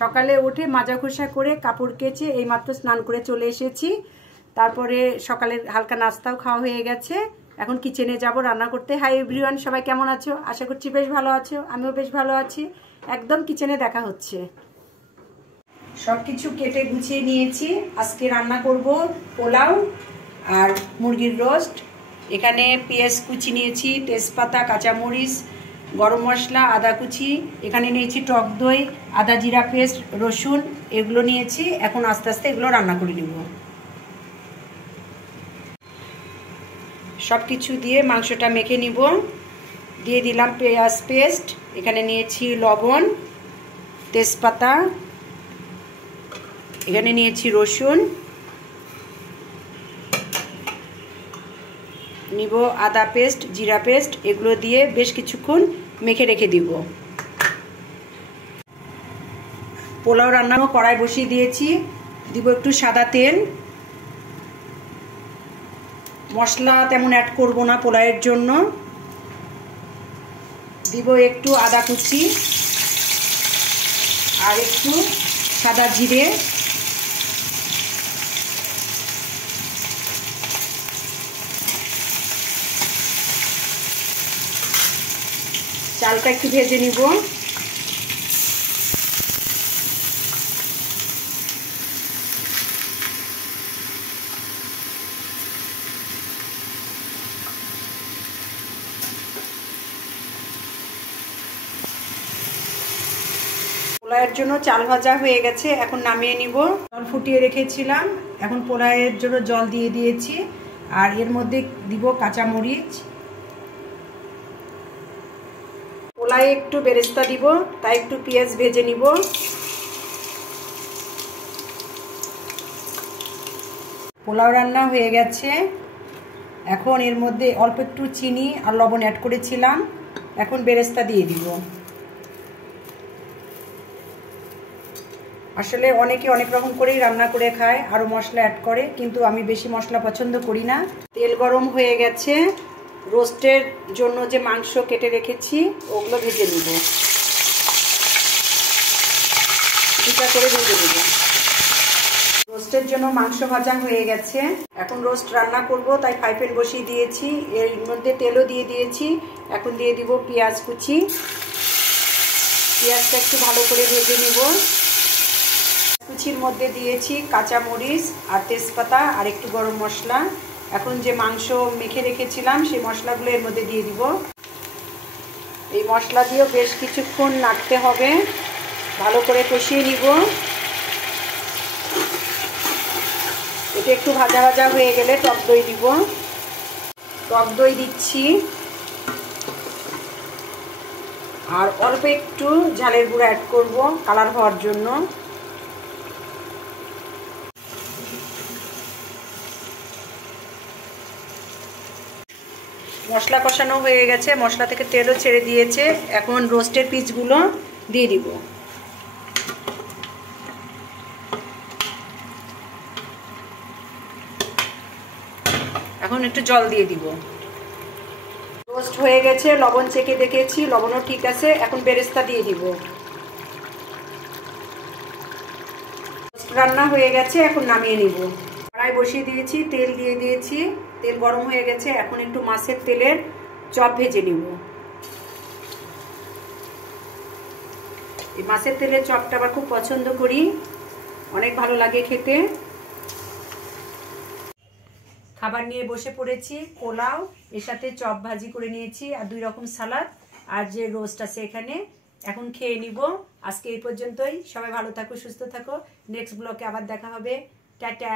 সকালে উঠে মাজা ঘষা করে কাপড় কেচে এইমাত্র স্নান করে চলে এসেছি। তারপরে সকালের হালকা নাস্তাও খাওয়া হয়ে গেছে। এখন কিচেনে যাব রান্না করতে। হাই এভরিওয়ান, সবাই কেমন আছো? আশা করছি বেশ ভালো আছো, আমিও বেশ ভালো আছি। একদম কিচেনে দেখা হচ্ছে। সব কিছু কেটে গুছিয়ে নিয়েছি। আজকে রান্না করব পোলাও আর মুরগির রোস্ট। এখানে পেঁয়াজ কুচি নিয়েছি, তেজপাতা, কাঁচামরিচ, গরম মশলা, আদা কুচি, এখানে নিয়েছি টক দই, আদা জিরা পেস্ট, রসুন, এগুলো নিয়েছি। এখন আস্তে আস্তে এগুলো রান্না করে নেব। সব কিছু দিয়ে মাংসটা মেখে নিব। দিয়ে দিলাম পেঁয়াজ পেস্ট, এখানে নিয়েছি লবণ, তেজপাতা, এখানে নিয়েছি রসুন, নিব আদা পেস্ট, জিরা পেস্ট, এগুলো দিয়ে বেশ কিছুক্ষণ মেখে রেখে দিব। পোলাও রান্নাও কড়াই বসিয়ে দিয়েছি। দিব একটু সাদা তেল। মশলা তেমন অ্যাড করব না পোলাওয়ের জন্য। দিব একটু আদা কুচি আর একটু সাদা জিরে। চালটা একটু ভেজে নিব। পোলাওয়ের জন্য চাল ভাজা হয়ে গেছে, এখন নামিয়ে নিব। জল ফুটিয়ে রেখেছিলাম, এখন পোলাওয়ের জন্য জল দিয়ে দিয়েছি। আর এর মধ্যে দিব কাঁচামরিচ। পোলাওয়ে একটু বেরেস্তা দিব, তাই একটু পেঁয়াজ ভেজে নিব। পোলাও রান্না হয়ে গেছে। এখন এর মধ্যে অল্প একটু চিনি আর লবণ অ্যাড করেছিলাম। এখন বেরেস্তা দিয়ে দিব। আসলে অনেকে অনেক রকম করেই রান্না করে খায়, আরও মশলা অ্যাড করে, কিন্তু আমি বেশি মশলা পছন্দ করি না। তেল গরম হয়ে গেছে। রোস্টের জন্য যে মাংস কেটে রেখেছি ওগুলো ভেজে নিব। দুটা করে ভেজে নিব। রোস্টের জন্য মাংস ভাজা হয়ে গেছে। এখন রোস্ট রান্না করব, তাই ফ্রাই প্যান বসিয়ে দিয়েছি। এর মধ্যে তেলও দিয়ে দিয়েছি। এখন দিয়ে দিব পেঁয়াজ কুচি। পেঁয়াজটা একটু ভালো করে ভেজে নিব। কুচির মধ্যে দিয়েছি কাঁচামরিচ আর তেজপাতা আর একটু গরম মশলা। এখন যে মাংস মেখে রেখেছিলাম সেই মশলাগুলো এর মধ্যে দিয়ে দিব। এই মশলা দিয়েও বেশ কিছুক্ষণ নাড়তে হবে, ভালো করে কষিয়ে নিব। এটা একটু ভাজা ভাজা হয়ে গেলে টক দই দিব। টক দই দিচ্ছি আর অল্প একটু ঝালের গুঁড়া অ্যাড করব কালার হওয়ার জন্য। মশলা কষানো হয়ে গেছে, মশলা থেকে তেলও ছেড়ে দিয়েছে। এখন রোস্টের পিসগুলো দিয়ে দিব। এখন একটু জল দিয়ে দিব। রোস্ট হয়ে গেছে, লবণ চেখে দেখেছি, লবণও ঠিক আছে। এখন বেরেস্তা দিয়ে দিব। রোস্ট রান্না হয়ে গেছে, এখন নামিয়ে নিব। কড়াই বসিয়ে দিয়েছি, তেল দিয়ে দিয়েছি। তেল গরম হয়ে গেছে। এখন একটু মাছের তেলের চপ ভেজে নিব। এই মাছের তেলের চপটা আবার খুব পছন্দ করি, অনেক ভালো লাগে খেতে। খাবার নিয়ে বসে পড়েছি। পোলাও, এর সাথে চপ ভাজি করে নিয়েছি আর 2 রকম সালাদ আর যে রোস্ট আছে এখানে। এখন খেয়ে নিব। আজকে এই পর্যন্তই। সবাই ভালো থাকো, সুস্থ থাকো। নেক্সট ব্লগে আবার দেখা হবে। টাটা।